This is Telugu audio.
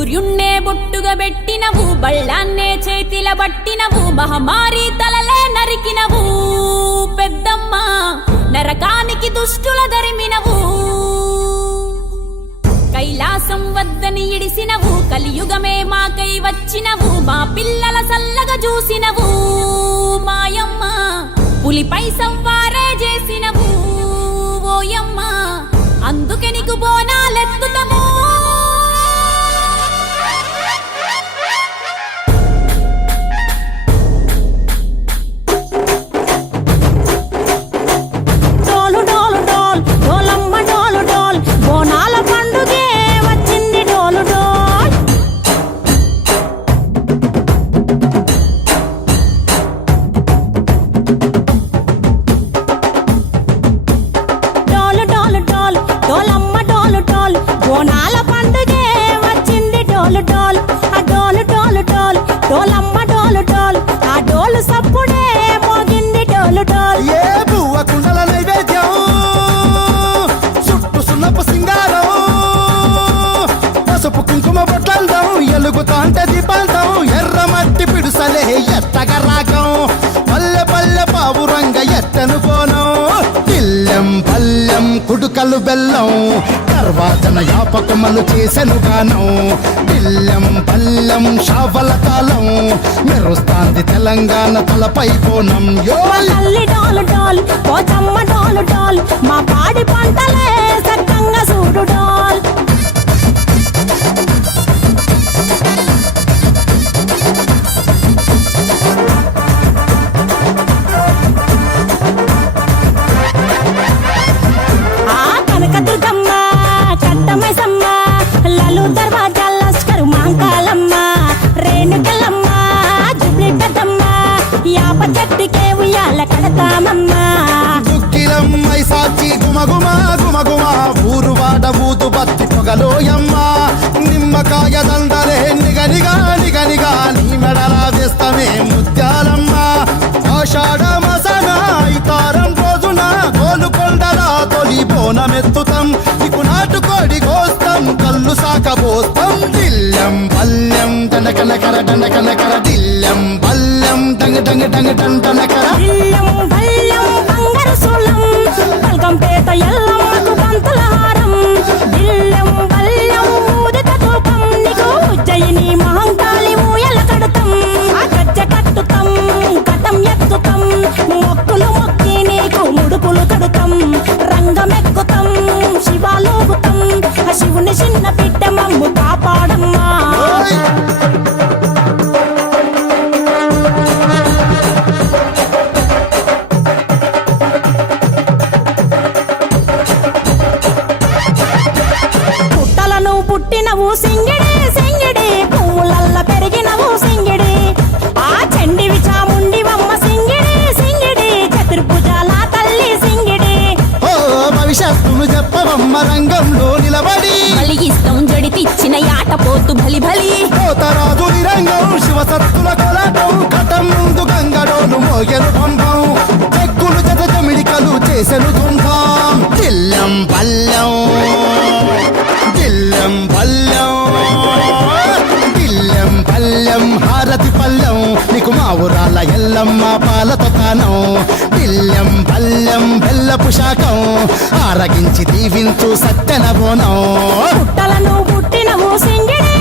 సూర్యున్నే బొట్టుగా పెట్టినవు, బళ్ళాన్నే చేతిల పట్టినవు, మహమారి తలలే నరికినవు పెద్దమ్మ, నరకానికి దుష్టుల దరిమినవు. కైలాసం వద్దని ఇడిసినవు, కలియుగమే మాకై వచ్చినవు, మా పిల్లల సల్లగా చూసినవు మాయమ్మ, పులిపై సంవారే చేసినవు ఓయమ్మ, అందుకే నీకు బోనాలెత్తుతము. ఎలుగుతాంటే దీపాలతో ఎర్రమట్టి పిడుసలే ఎత్తగ రాగం, పల్లె పల్లె పావురంగ ఎత్తను పోనం, పిల్లెం పల్లెం కుడుకలు బెల్లం, తర్వాతన యాపకమలు చేసెను గానం, పిల్లెం పల్లెం షావల కాలం, మెరుస్తాంది తెలంగాణ తలపై కోణం. మా పాడి పంటలే సక్కంగా చూడు డాల్. దుక్కిలమ్మై సాచి గుమగుమ గుమగుమ, ఊరు వాడ ఊదు బత్తి పొగలోయమ్మ, నిమ్మకాయ దండలే నిగనిగా నిగనిగా, నీ మెడలా వేస్తమే ముత్యాలమ్మ, ఆషాఢ మసన ఇతారం రోజున గోలుకొండల తొలి బోనమెత్తుతాం, నీకు నాటుకోడి కోస్తాం, కళ్ళు సాకబోస్తాం, దిల్లెం పల్లెం దండకనకర దండకనకర, దిల్లెం పల్లెం డంగ డంగ డంగ డండనకర, పల్కంపేట ఎల్లమ్మకు పంతుల హారం, దిల్లెం బల్లెం ఊదిత ధూపం, నీకు ఉజ్జయిని మహంకాళి ఊయల కడుతాం, గజ్జ కట్టుతాం కటం ఎత్తుతాం, మొక్కులు మొక్కి నీకు ముడుపులు కడుతాం, రంగమెక్కుతాం శివాలోగుతాం, శివుని చిన్న బిడ్డ మమ్ము కాపాడమ్మా. పుట్టినవు సింగిడి సింగిడి, పువ్వులల్ల పెరిగినవు సింగిడి, ఆ చండివి చాముండివమ్మ సింగిడి సింగిడి, చతుర్భుజాల తల్లి సింగిడి. ఓ భవిష్యత్తును చెప్పవమ్మ రంగంలో నిలబడి, బలిగిస్తాం జడితిచ్చిన యాట పోతు బలి బలి, పోతరాజు రంగం శివసత్తుల కొలాటం, కటం ముందు గంగడోలు మోగెను పంపం, చెక్కులు జత జమిడికలు చేసెను తుంటాం, దిల్లెం పల్లెం దిల్లెం పల్లెం దిల్లెం పల్లెం హారతి పల్లెం, నీకు మా ఊరాల ఎల్లమ్మ పాలతో తానం, దిల్లెం పల్లెం బెల్లపు శాఖం, ఆరగించి దీవించు సత్తెన బోనం. పుట్టలను పుట్టినవు సింగిడి